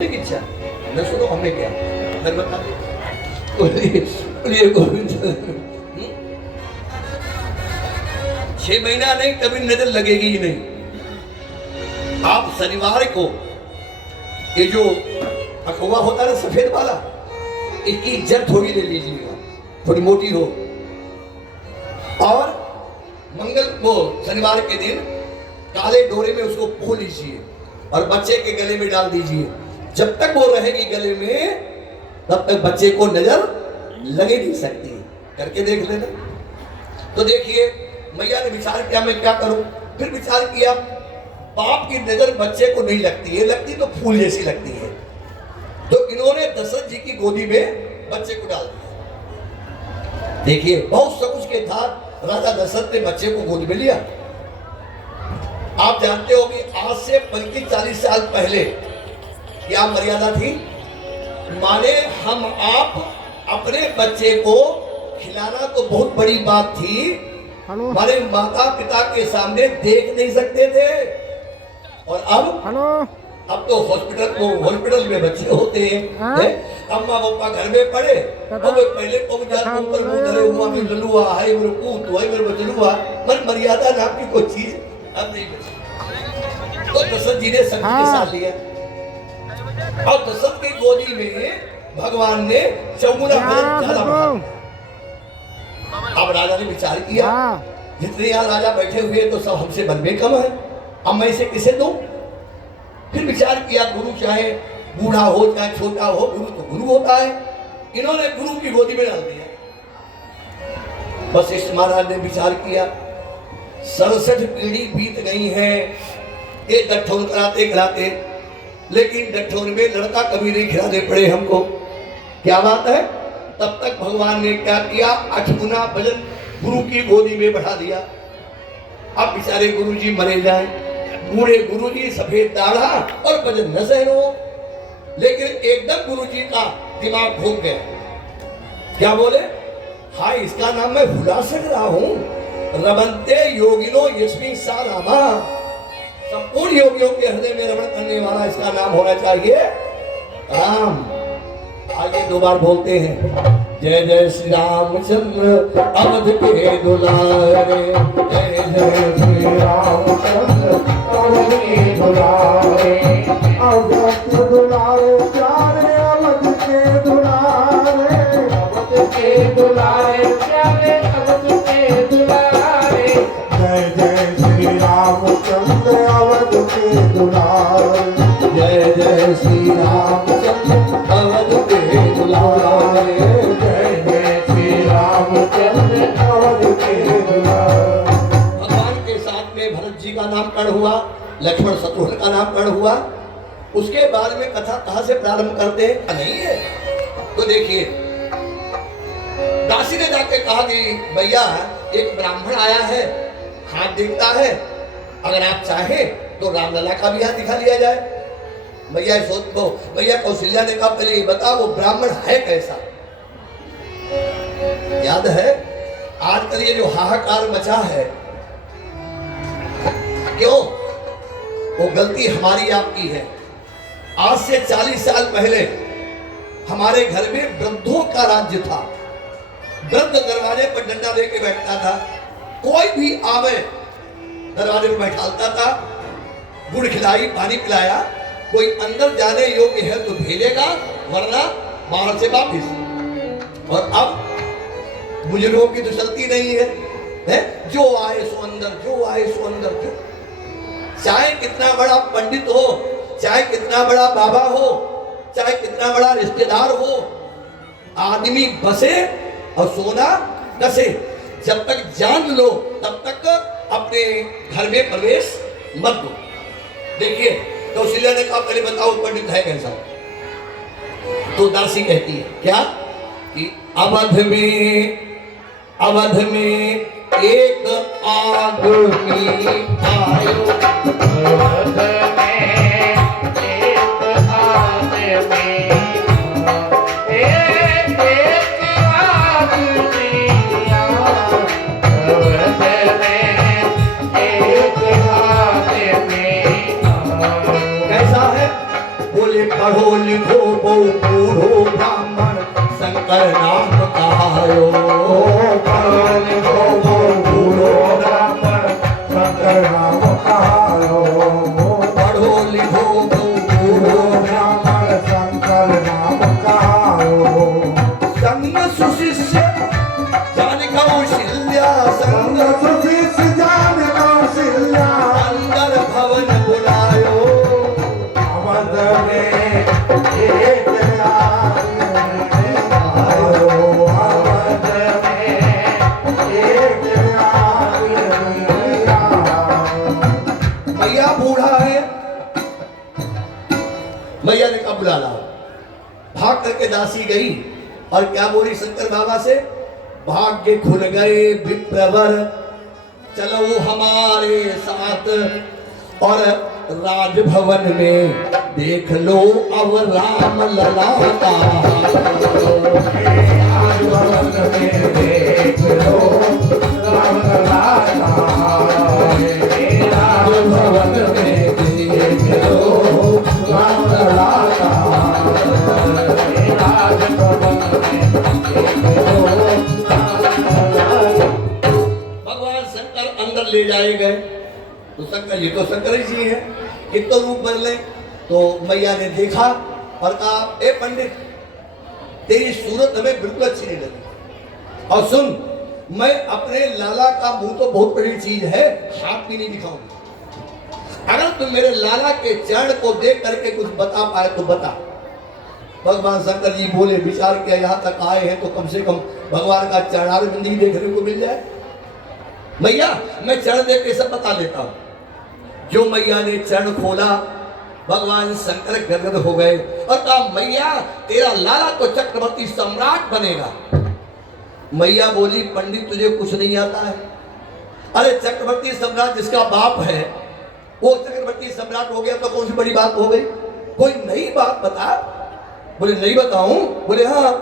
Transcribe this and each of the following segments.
की इच्छा न सुनो हमें क्या फिर बता बोलिए गोविंद 6 महीना नहीं कभी नजर लगेगी ही नहीं। आप शनिवार को ये जो अखवा होता है सफेद वाला, इसकी जड़ थोड़ी ले लीजिएगा, थोड़ी मोटी हो, और मंगल को शनिवार के दिन काले डोरे में उसको पो लीजिए और बच्चे के गले में डाल दीजिए। जब तक वो रहेगी गले में तब तक बच्चे को नजर लगे नहीं सकती। करके देख लेना। तो देखिए मैया ने विचार किया मैं क्या करूं, फिर विचार किया बाप की नजर बच्चे को नहीं लगती है, लगती तो फूल जैसी लगती है। तो इन्होंने दशरथ जी की गोदी में बच्चे को डाल दिया। देखिए बहुत सब कुछ के था, राजा दशरथ ने बच्चे को गोद में लिया। आप जानते हो कि आज से बल्कि 40 साल पहले क्या मर्यादा थी, माने हम आप अपने बच्चे को खिलाना तो बहुत बड़ी बात थी, हमारे माता पिता के सामने देख नहीं सकते थे। और अब तो हॉस्पिटल में बच्चे होते हैं, अम्मा पापा घर में पड़े और पहले ऊपर मुंह धरे हुआ मैं ललुआ है मेरे पूत हुआ मेरे बचलुआ, मन मर्यादा नाम की कोई चीज अब नहीं बची। तो दशरथ जी ने सब के साथ लिया और दशरथ की गोदी में भगवान ने चौगुना ज्यादा बढ़ा। अब राजा ने विचार किया जितने यहाँ राजा बैठे हुए तो सब हमसे बनवे कम है, अब मैं इसे किसे दूं। फिर विचार किया गुरु चाहे बूढ़ा हो चाहे छोटा हो, गुरु तो गुरु होता है। इन्होंने गुरु की गोदी में डाल दिया। वशिष्ठ महाराज ने विचार किया 67 पीढ़ी बीत गई है, ये गठौन कराते खिलाते, लेकिन गठौन में लड़का कभी नहीं खिलाने पड़े हमको। क्या बात है। तब तक भगवान ने क्या किया, 8 गुना वजन गुरु की गोदी में बढ़ा दिया। अब बेचारे गुरु जी मरे जाए, बूढ़े गुरु जी सफेद दाढ़ा और वजन न सहन हो, लेकिन एकदम गुरु जी का दिमाग घूम गया। क्या बोले, हाँ इसका नाम मैं भुला सक रहा हूं, रमन्ते योगिनो यस्मिन् सा रामा, संपूर्ण योगियों के हृदय में रमण करने वाला इसका नाम होना चाहिए राम। आगे 2 बार बोलते हैं, जय जय श्री रामचंद्र अवध के दुलारे, जय जय श्री रामचंद्र अवध के दुलारे, अवध के दुलारे प्यारे अवध के दुलारे, अवध के दुलारे प्यारे अवध के दुलारे, जय जय श्री रामचंद्र अवध के दुलारे, जय जय श्री रामचंद्र अवध के दुलारे, जय जय श्री रामचंद्र अवध के दुलारे। भगवान के साथ में भरत जी का नामकरण हुआ, लक्ष्मण शत्रुघ्न का नामकरण हुआ। उसके बाद में कथा कहां से प्रारंभ करते हैं नहीं है। तो देखिए दासी ने जाके कहा कि भैया एक ब्राह्मण आया है, हाथ देखता है, अगर आप चाहें तो रामलला का भी हाथ दिखा लिया जाए। भैया कौशल्या ने कहा पहले ये बता वो ब्राह्मण है कैसा। याद है आजकल ये जो हाहाकार मचा है, क्यों, वो गलती हमारी आपकी है। आज से 40 साल पहले हमारे घर में वृद्धों का राज्य था। वृद्ध दरवाजे पर डंडा लेके बैठता था, कोई भी आवे दरवाजे पर बैठाता था, गुड़ खिलाई पानी पिलाया, कोई अंदर जाने योग्य है तो भेजेगा वरना बाहर से वापिस। और अब बुजुर्गों की तो चलती नहीं है, जो आए सो अंदर, जो आए सो अंदर। जो चाहे कितना बड़ा पंडित हो, चाहे कितना बड़ा बाबा हो, चाहे कितना बड़ा रिश्तेदार हो, आदमी बसे और सोना डसे। जब तक जान लो तब तक अपने घर में प्रवेश मत दो। देखिए कौशल्या ने कहा पहले बताओ पंडित है कैसा। तो दासी कहती है क्या कि अवध में एक आदमी आयो, अवध में एक आदमी, एक आदमी अवध में एक आदमी। कैसा है बोले पढ़ो लिखो बूढ़ो ब्राह्मण शंकर नाम कहायो। पढ़ो लिखो बूढ़ो ब्राह्मण शंकर नाम कहायो। पढ़ो लिखो बूढ़ो ब्राह्मण शंकर नाम कहायो। संग सुशिष्य जान कौशल्या संग सुशिष्य जान कौशल्या अंदर भवन बुलायो। अवध में एक आयो। अवध में एक मैया बूढ़ा है, मैया ने कहा बुला लाओ। भाग करके दासी गई और क्या बोली शंकर बाबा से, भाग्य खुल गए विप्रवर चलो हमारे साथ और राजभवन में देख लो अब राम लला का। राजभवन में देख लो राम लला का। राजभवन में देख लो राम लला का। राजभवन में देख लो राम लला का। भगवान शंकर अंदर ले जाए गए तो शंकर, ये तो शंकर ही जी है, एक तो रूप बदले। तो मैया ने देखा और कहा ए पंडित तेरी सूरत हमें बिल्कुल अच्छी नहीं लगी, और सुन मैं अपने लाला का मुंह तो बहुत बड़ी चीज है, हाथ भी नहीं दिखाऊंगी। अगर तुम मेरे लाला के चरण को देख करके कुछ बता पाए तो बता। भगवान शंकर जी बोले विचार किया यहाँ तक आए हैं तो कम से कम भगवान का चरणार बिंदी देखने को मिल जाए। मैया मैं चरण देख के सब बता लेता हूं। जो मैया ने चरण खोला भगवान शंकर गदगद हो गए और कहा मैया तेरा लाला तो चक्रवर्ती सम्राट बनेगा। मैया बोली पंडित तुझे कुछ नहीं आता है, अरे चक्रवर्ती सम्राट जिसका बाप है वो चक्रवर्ती सम्राट हो गया तो कौन सी बड़ी बात हो गई, कोई नई बात बता। बोले नहीं बताऊं, बोले हाँ।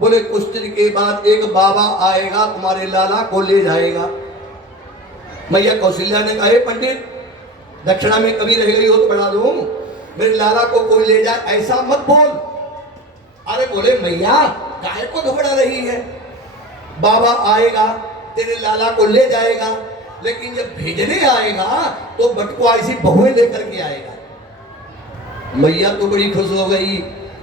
बोले कुछ दिन के बाद एक बाबा आएगा तुम्हारे लाला को ले जाएगा। मैया कौशल्या ने कहा पंडित दक्षिणा में कभी रह गई हो तो बढ़ा दूं, मेरे लाला को कोई ले जाए ऐसा मत बोल। अरे बोले मैया काहे को घबरा रही है, बाबा आएगा तेरे लाला को ले जाएगा, लेकिन जब भेजने आएगा तो बटुआ ऐसी बहुएं लेकर के आएगा। मैया तो बड़ी खुश हो गई,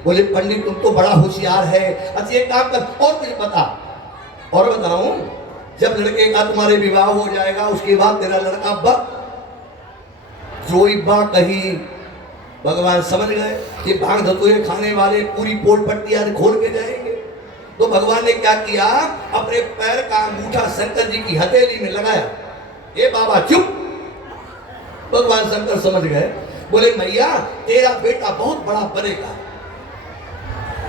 बोले पंडित तुम तो बड़ा होशियार है, अच्छा एक काम कर और कुछ बता। और बताऊं, जब लड़के का तुम्हारे विवाह हो जाएगा उसके बाद तेरा लड़का जोई बा कही। भगवान समझ गए कि भाग धतूरे खाने वाले पूरी पोल पट्टी आज खोल के जाएंगे। तो भगवान ने क्या किया, अपने पैर का अंगूठा शंकर जी की हथेली में लगाया। ए बाबा चुप। भगवान शंकर समझ गए, बोले मैया तेरा बेटा बहुत बड़ा बनेगा।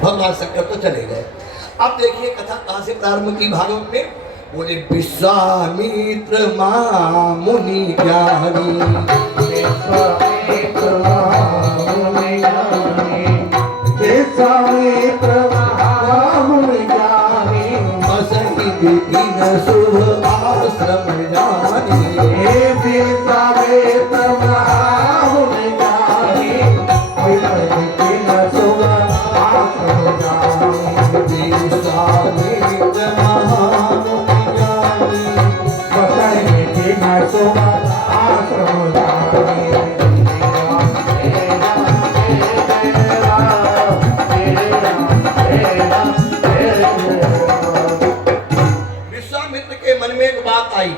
भगवान शंकर तो चले गए। अब देखिए कथा कहां से प्रारंभ की भागवत में। बोले विश्वामित्र मुनि ज्ञानी, विश्वामित्र मुनि ज्ञानी, विश्वामित्र मुनि ज्ञानी, असहि विपिन शुभ आश्रम जानी। विश्वामित्र मुनि ज्ञानी, विपिन शुभ आश्रम जानी। विश्वामित्र विश्वामित्र के मन में एक बात आई,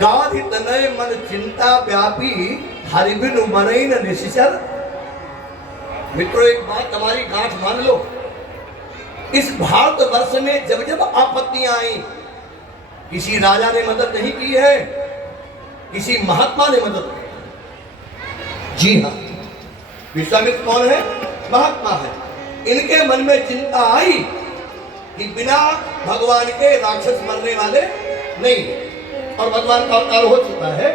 गाधि तनय मन चिंता व्यापी हरिबिन मरई न निशिचर। मित्रों एक बात हमारी गांठ मान लो, इस भारत वर्ष में जब जब आपत्तियां आई किसी राजा ने मदद नहीं की है, किसी महात्मा ने मदद की। जी हाँ, विश्वामित्र कौन है, महात्मा है। इनके मन में चिंता आई कि बिना भगवान के राक्षस मरने वाले नहीं, और भगवान का अवतार हो चुका है।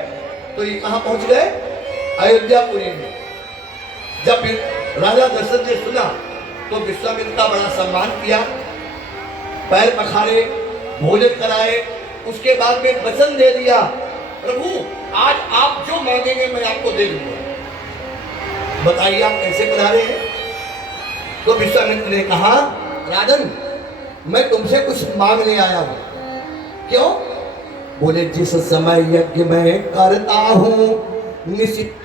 तो ये कहां पहुंच गए, अयोध्यापुरी में। जब राजा दशरथ ने सुना तो विश्वामित्र का बड़ा सम्मान किया, पैर पखारे, भोजन कराए, उसके बाद में वचन दे दिया प्रभु आज आप जो मांगेंगे मैं आपको दे दूंगा। बताइए आप कैसे पधारे हैं? तो विश्वामित्र ने कहा, राजन मैं तुमसे कुछ मांगने आया हूं। क्यों? बोले जिस समय यज्ञ मैं करता हूं निश्चित